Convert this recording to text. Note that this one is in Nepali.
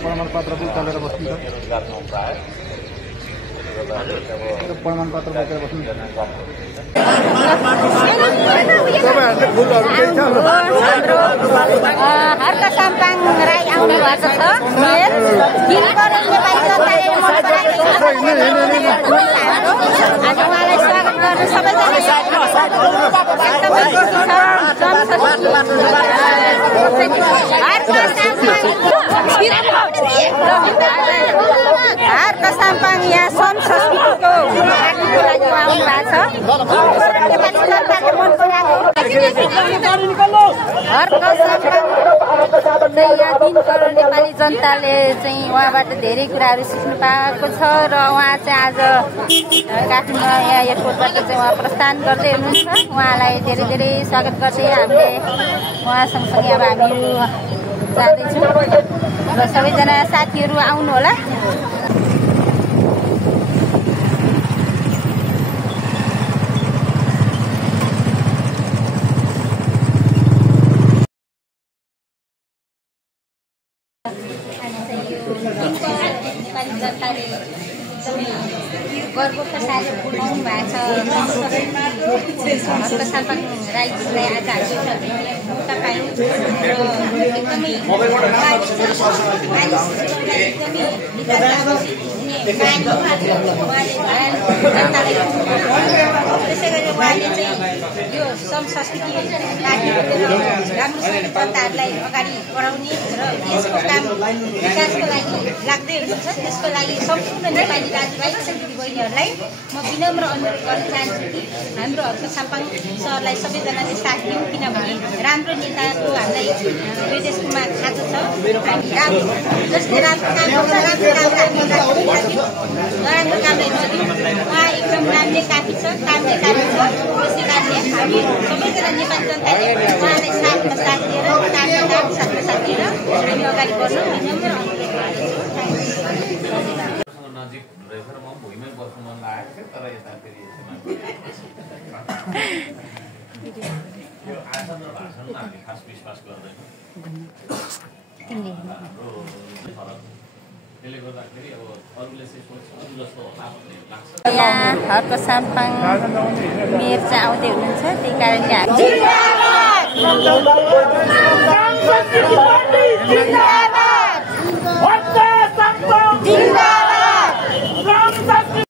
प्रमाणपत्र चलेर बस्नु प्रमाणपत्र बोकेर बस्नु हर्क साम्पाङ राई आउनु भएको छ उहाँलाई स्वागत गर्नु सबैजना हर्क साम्पाङ यहाँ सम संस्कृतिको पार्टीको लागि आउनु भएको छ। 3 करोड नेपाली जनताले चाहिँ उहाँबाट धेरै कुराहरू सिक्नु पाएको छ र उहाँ चाहिँ आज काठमाडौँ यहाँ एयरपोर्टबाट चाहिँ उहाँ प्रस्थान गर्दै हुनुहुन्छ। उहाँलाई धेरै धेरै स्वागत गर्दै हामीले उहाँ सँगसँगै अब हामीहरू जाँदैछौँ र सबैजना साथीहरू आउनु होला। नेपाली जनताले गर्वको साथले बोलाउनु भएको छ। हर्क साम्पाङ राईजीलाई आज हामीले मौका पायौँ र एकदमै त्यसै गरी उहाँले चाहिँ यो सम संस्कृति राम्रोसँग जनताहरूलाई अगाडि बढाउने र देशको काम विकासको लागि लाग्दै हुनुहुन्छ। त्यसको लागि सम्पूर्ण नेपाली दाजुभाइ दिदीबहिनीहरूलाई म विनम्र अनुरोध गर्न चाहन्छु कि हाम्रो हर्क साम्पाङ सरलाई सबैजनाले साथ दिउँ, किनभने राम्रो नेताको हामीलाई विदेशमा खाँचो छ। जसले राम्रो काम गर्छ नराम्रो कामलाई नदिउँ। उहाँ एकदम नामले काफी छ, कामले काफी छ। त्यसै कारणले हामी सबैजना नेपाली जनताले उहाँलाई साथमा साथ दिएर काममा काम साथमा साथ दिएर हामी अगाडि बढ्नु विनम्र अनुरोध नजिक रहेछ र म भुइँमै बस्नु मन लागेको थियो, तर यता फेरि यो आसन र भाषणमा हामी खास विश्वास गर्दैनौँ। त्यसले गर्दाखेरि अब अरूले चाहिँ सोच्नु जस्तो होला भन्ने लाग्छ। यहाँ हर्क साम्पाङ मेयर चाहिँ आउँदै हुनुहुन्छ, त्यही कारणले हामी